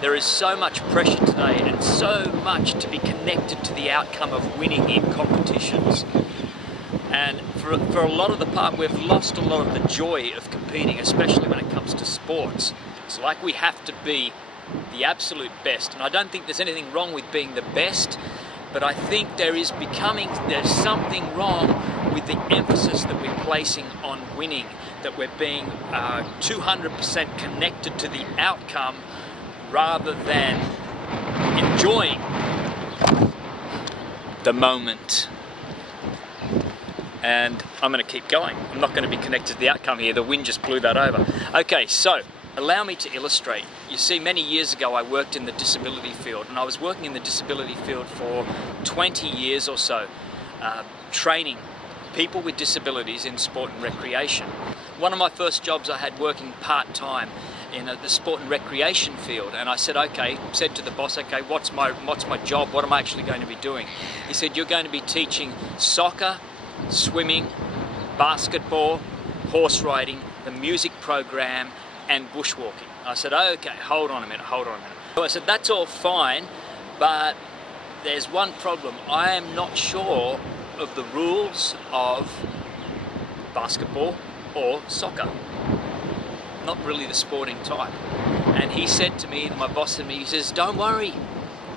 There is so much pressure today and so much to be connected to the outcome of winning in competitions. And for a lot of the part, we've lost a lot of the joy of competing, especially when it comes to sports. It's like we have to be the absolute best. And I don't think there's anything wrong with being the best, but I think there's something wrong with the emphasis that we're placing on winning, that we're being 200% connected to the outcome rather than enjoying the moment. And I'm going to keep going. I'm not going to be connected to the outcome here. The wind just blew that over. Okay, so allow me to illustrate. You see, many years ago I worked in the disability field, and I was working in the disability field for 20 years or so, training people with disabilities in sport and recreation. One of my first jobs I had working part-time in the sport and recreation field, and I said to the boss, okay, what's my job? What am I actually going to be doing? He said, you're going to be teaching soccer, swimming, basketball, horse riding, the music program, and bushwalking. I said, okay, hold on a minute. So I said, that's all fine, but there's one problem. I am not sure of the rules of basketball or soccer. Not really the sporting type. And he said to me, my boss said to me, he says, don't worry.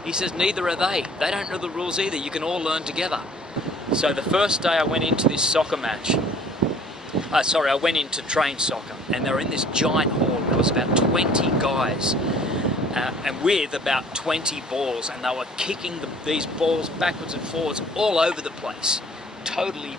He says, neither are they. They don't know the rules either. You can all learn together. So the first day I went into this soccer match, I went in to train soccer, and they were in this giant hall. There was about 20 guys, and with about 20 balls, and they were kicking these balls backwards and forwards all over the place, totally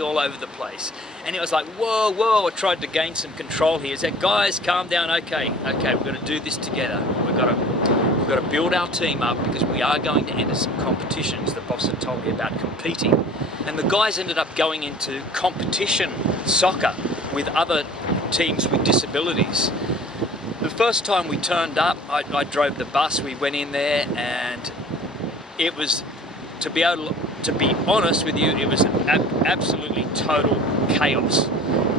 all over the place. And it was like, whoa, I tried to gain some control here. I said, guys, calm down, okay, we're going to do this together. We've got to build our team up because we are going to enter some competitions. The boss had told me about competing. And the guys ended up going into competition soccer with other teams with disabilities. The first time we turned up, I drove the bus, we went in there, and it was, to be honest with you, it was absolutely total chaos.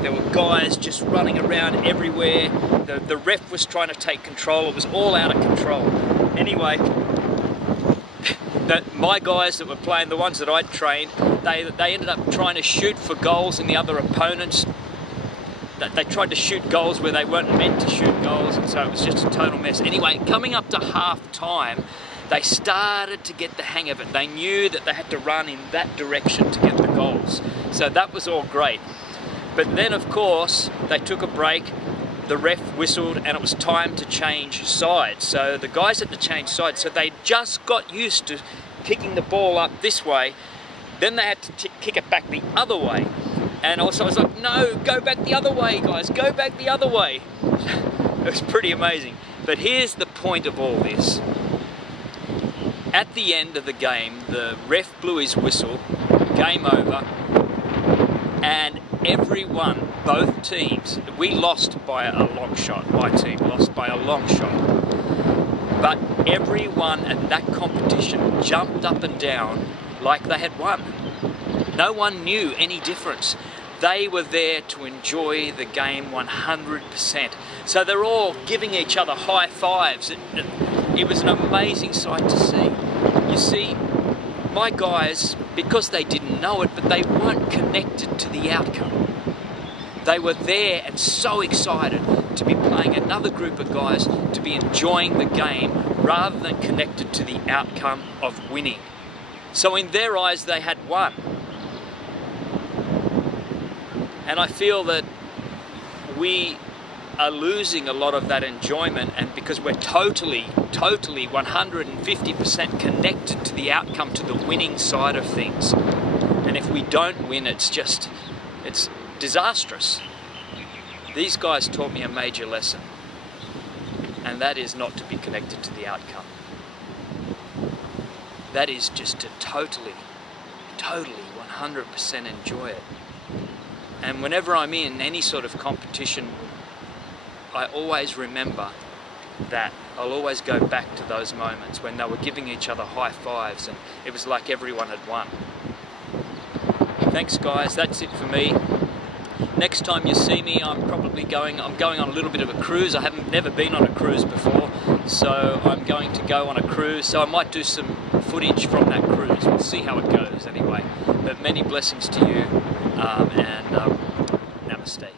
There were guys just running around everywhere. The ref was trying to take control. It was all out of control. Anyway, my guys that were playing, the ones that I'd trained, they ended up trying to shoot for goals in the other opponents. They tried to shoot goals where they weren't meant to shoot goals, and so it was just a total mess. Anyway, coming up to half time, they started to get the hang of it. They knew that they had to run in that direction to get the goals. So that was all great. But then, of course, they took a break, the ref whistled, and it was time to change sides. So the guys had to change sides. So they just got used to kicking the ball up this way. Then they had to kick it back the other way. And also I was like, no, go back the other way, guys, go back the other way. It was pretty amazing. But here's the point of all this. At the end of the game, the ref blew his whistle, game over, and everyone, both teams, we lost by a long shot. My team lost by a long shot. But everyone at that competition jumped up and down like they had won. No one knew any difference. They were there to enjoy the game 100%. So they're all giving each other high fives. It was an amazing sight to see. You see, my guys, because they didn't know it, but they weren't connected to the outcome. They were there and so excited to be playing another group of guys, to be enjoying the game rather than connected to the outcome of winning. So in their eyes, they had won. And I feel that we are losing a lot of that enjoyment, and because we're totally 150% connected to the outcome, to the winning side of things. And if we don't win, it's disastrous. These guys taught me a major lesson, and that is not to be connected to the outcome. That is just to totally 100% enjoy it. And whenever I'm in any sort of competition, I always remember that. I'll always go back to those moments when they were giving each other high fives and it was like everyone had won. Thanks guys, that's it for me. Next time you see me, I'm going on a little bit of a cruise. I haven't never been on a cruise before. So I'm going to go on a cruise, so I might do some footage from that cruise. We'll see how it goes anyway. But many blessings to you, and namaste.